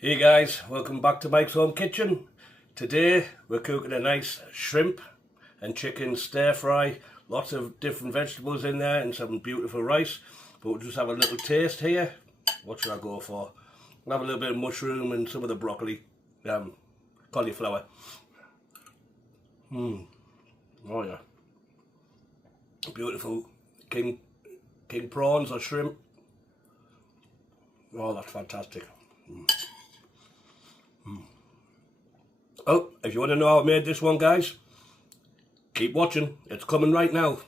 Hey guys, welcome back to Mike's Home Kitchen. Today we're cooking a nice shrimp and chicken stir fry. Lots of different vegetables in there and some beautiful rice. But we'll just have a little taste here. What should I go for? I'll have a little bit of mushroom and some of the broccoli, cauliflower. Oh yeah. Beautiful king prawns or shrimp. Oh, that's fantastic. Oh, if you want to know how I made this one, guys, keep watching. It's coming right now.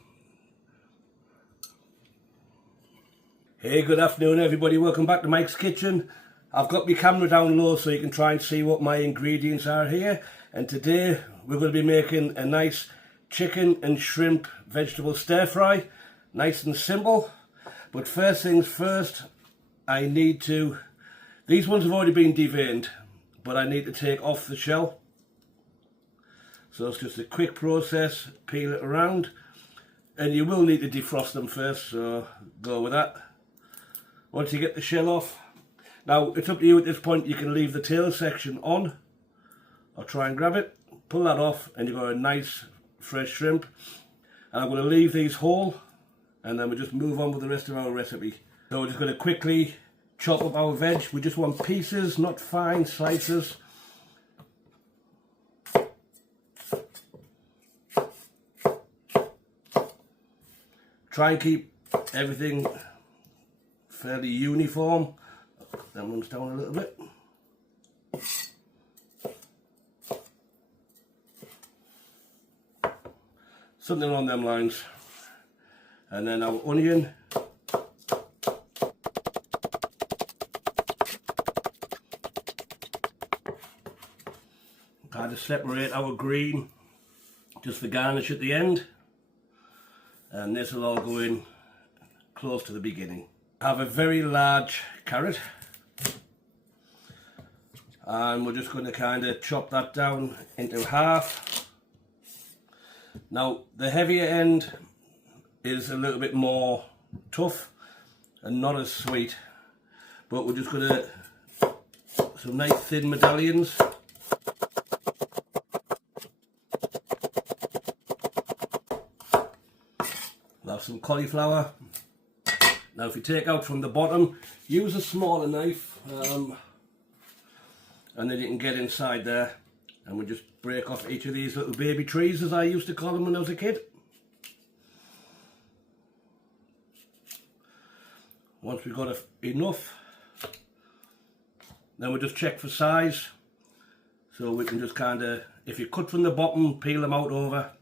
Hey, good afternoon everybody. Welcome back to Mike's Kitchen. I've got my camera down low so you can try and see what my ingredients are here. And today we're going to be making a nice chicken and shrimp vegetable stir fry. Nice and simple. But first things first, I need to... These ones have already been deveined, but I need to take off the shell. So it's just a quick process, peel it around, and you will need to defrost them first, so go with that. Once you get the shell off, now it's up to you at this point. You can leave the tail section on, or try and grab it, pull that off, and you've got a nice fresh shrimp. And I'm going to leave these whole, and then we'll just move on with the rest of our recipe. So we're just going to quickly chop up our veg. We just want pieces, not fine slices. Try and keep everything fairly uniform. That one's down a little bit. Something along them lines. And then our onion. Kind of separate our green just for garnish at the end. And this will all go in close to the beginning. I have a very large carrot, and we're just going to kind of chop that down into half. Now the heavier end is a little bit more tough and not as sweet, but we're just going to some nice thin medallions. Have some cauliflower. Now if you take out from the bottom, use a smaller knife, and then you can get inside there, and we'll just break off each of these little baby trees, as I used to call them when I was a kid. Once we've got enough, then we'll just check for size, so we can just kind of, if you cut from the bottom, peel them out over.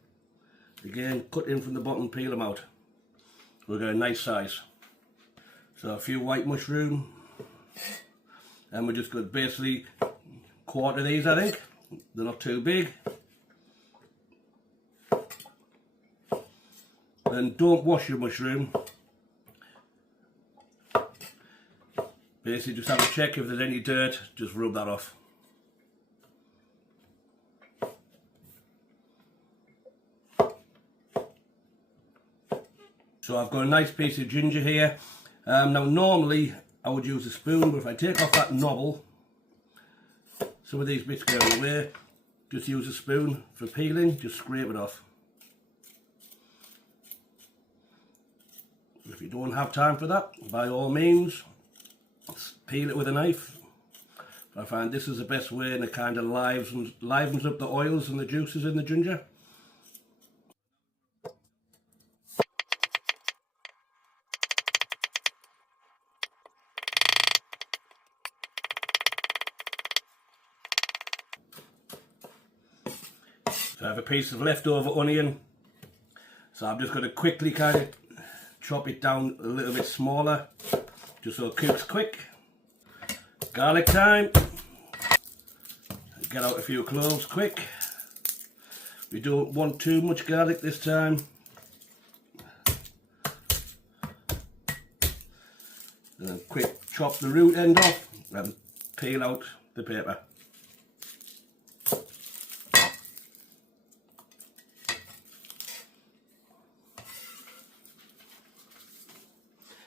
Again, cut in from the bottom, peel them out. We'll get a nice size. So a few white mushroom, and we're just going to basically quarter these, I think. They're not too big. And don't wash your mushroom. Basically just have a check if there's any dirt, just rub that off. So I've got a nice piece of ginger here. Now normally I would use a spoon, but if I take off that knobble, some of these bits go away. Just use a spoon for peeling, just scrape it off. If you don't have time for that, by all means, peel it with a knife. But I find this is the best way, and it kind of livens up the oils and the juices in the ginger. So I have a piece of leftover onion, so I'm just going to quickly kind of chop it down a little bit smaller, just so it cooks quick. Garlic time. Get out a few cloves quick. We don't want too much garlic this time. And quick chop the root end off and peel out the paper.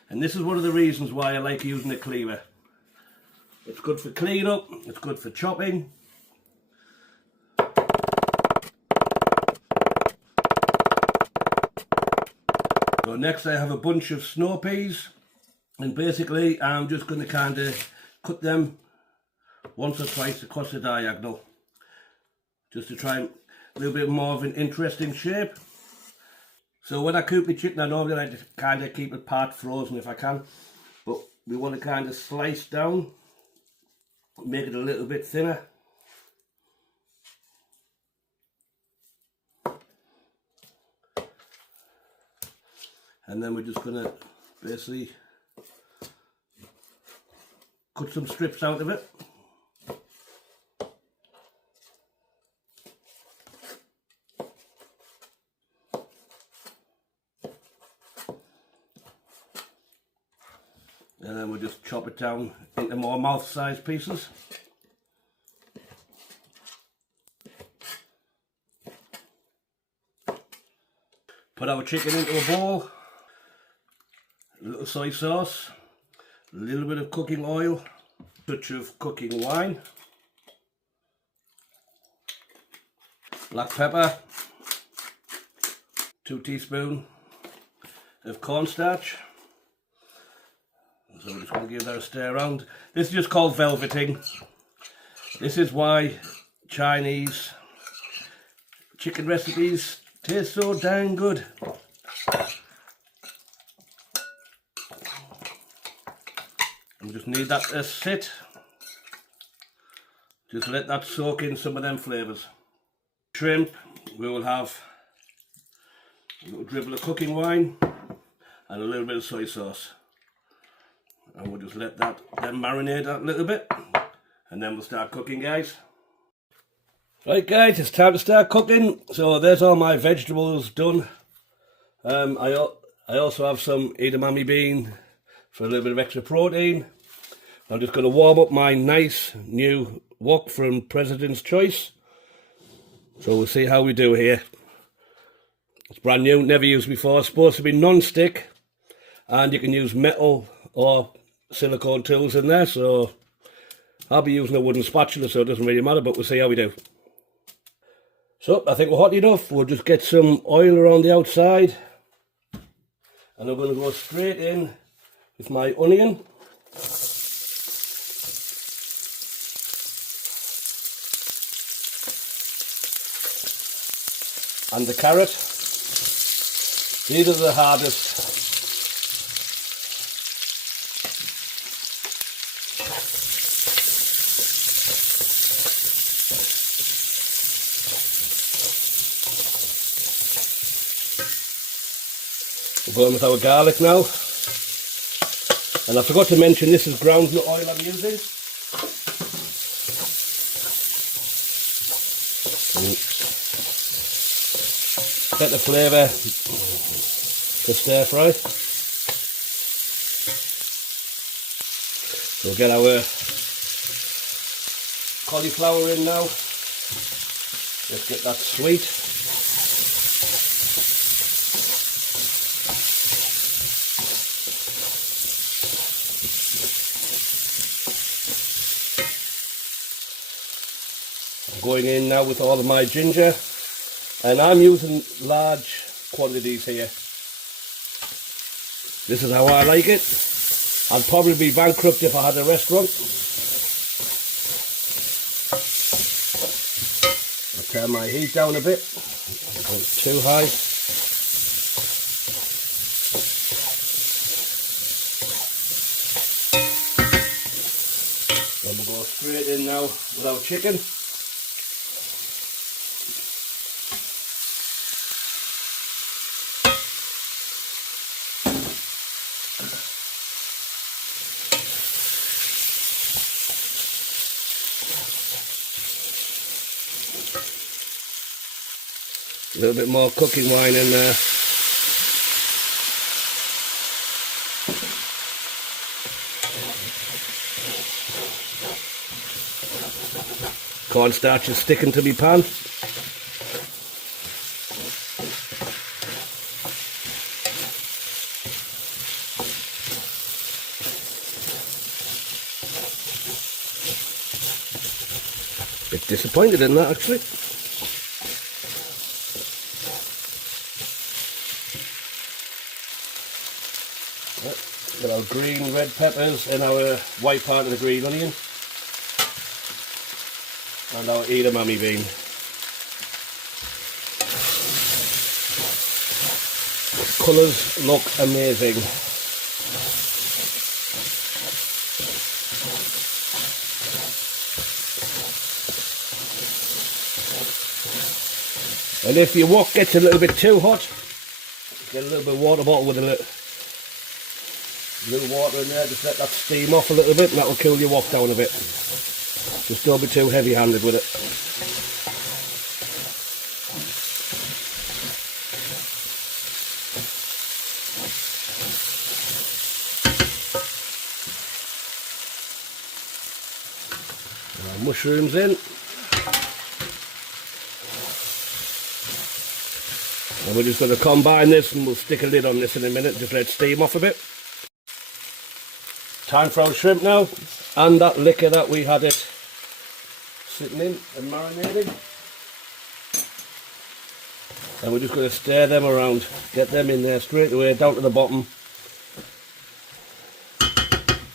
And this is one of the reasons why I like using a cleaver. It's good for clean-up, it's good for chopping. So next I have a bunch of snow peas, and basically I'm just going to kind of cut them once or twice across the diagonal, just to try and a little bit more of an interesting shape. So when I cook my chicken, I normally like to kind of keep it part frozen if I can, but we want to kind of slice down, make it a little bit thinner. And then we're just going to basically cut some strips out of it. And then we'll just chop it down into more mouth-sized pieces. Put our chicken into a bowl. A little soy sauce, a little bit of cooking oil, a touch of cooking wine, black pepper, 2 teaspoons of cornstarch. So we're just going to give that a stir around. This is just called velveting. This is why Chinese chicken recipes taste so dang good. We just need that to sit. Just let that soak in some of them flavours. Shrimp, we will have a little dribble of cooking wine and a little bit of soy sauce. And we'll just let that then marinate that a little bit, and then we'll start cooking, guys. Right guys, it's time to start cooking. So there's all my vegetables done. I also have some edamame bean for a little bit of extra protein. I'm just going to warm up my nice new wok from President's Choice. So we'll see how we do here. It's brand new, never used before. It's supposed to be non-stick, and you can use metal or silicone tools in there. So I'll be using a wooden spatula, so it doesn't really matter, but we'll see how we do. So I think we're hot enough. We'll just get some oil around the outside, and I'm going to go straight in with my onion. And the carrot. These are the hardest. We're going with our garlic now. And I forgot to mention, this is groundnut oil I'm using. Get the flavour for stir fry. We'll get our cauliflower in now. Let's get that sweet. I'm going in now with all of my ginger. And I'm using large quantities here. This is how I like it. I'd probably be bankrupt if I had a restaurant. I'll turn my heat down a bit. It's too high. Then we'll go straight in now with our chicken. A little bit more cooking wine in there. Cornstarch is sticking to my pan. Bit disappointed in that actually. Got our green red peppers and our white part of the green onion. And our edamame bean. Colours look amazing. And if your wok gets a little bit too hot, get a little bit of water bottle with a little water in there, just let that steam off a little bit and that will cool your wok down a bit. Just don't be too heavy handed with it. Our mushrooms in. And we're just going to combine this and we'll stick a lid on this in a minute, just let it steam off a bit. Time for our shrimp now, and that liquor that we had it sitting in and marinating. And we're just going to stir them around, get them in there straight away, down to the bottom.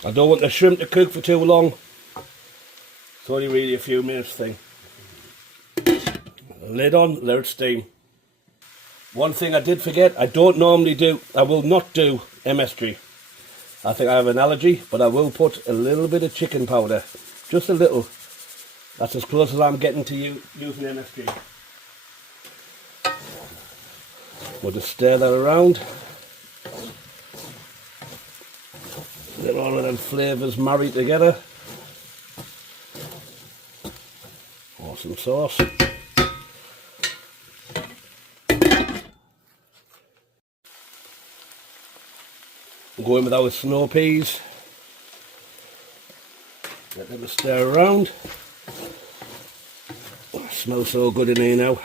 I don't want the shrimp to cook for too long. It's only really a few minutes thing. Lid on, let it steam. One thing I did forget, I will not do MSG. I think I have an allergy, but I will put a little bit of chicken powder. Just a little. That's as close as I'm getting to using MSG. We'll just stir that around. Let all of them flavours marry together. Awesome sauce. Go in with our snow peas. Let them stir around. Oh, it smells so good in here now.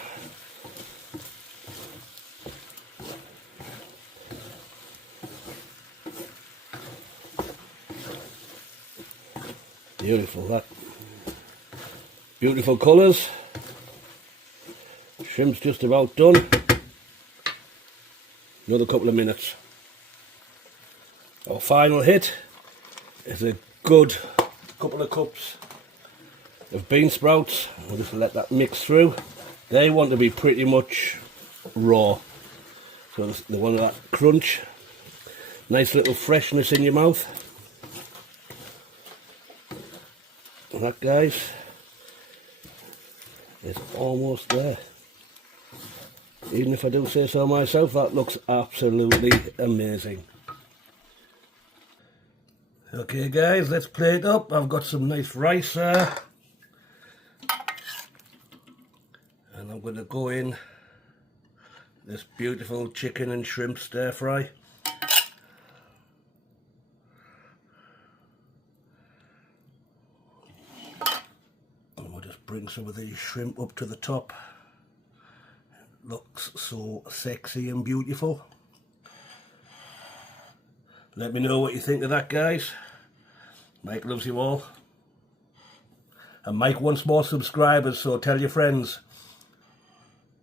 Beautiful that. Beautiful colours. Shrimp's just about done. Another couple of minutes. Our final hit is a good couple of cups of bean sprouts. We'll just let that mix through. They want to be pretty much raw, so they want that crunch, nice little freshness in your mouth. And that, guys, is almost there. Even if I do say so myself, that looks absolutely amazing. Okay guys, let's plate it up. I've got some nice rice there. And I'm going to go in this beautiful chicken and shrimp stir fry. And we'll just bring some of these shrimp up to the top. It looks so sexy and beautiful. Let me know what you think of that, guys. Mike loves you all. And Mike wants more subscribers, so tell your friends.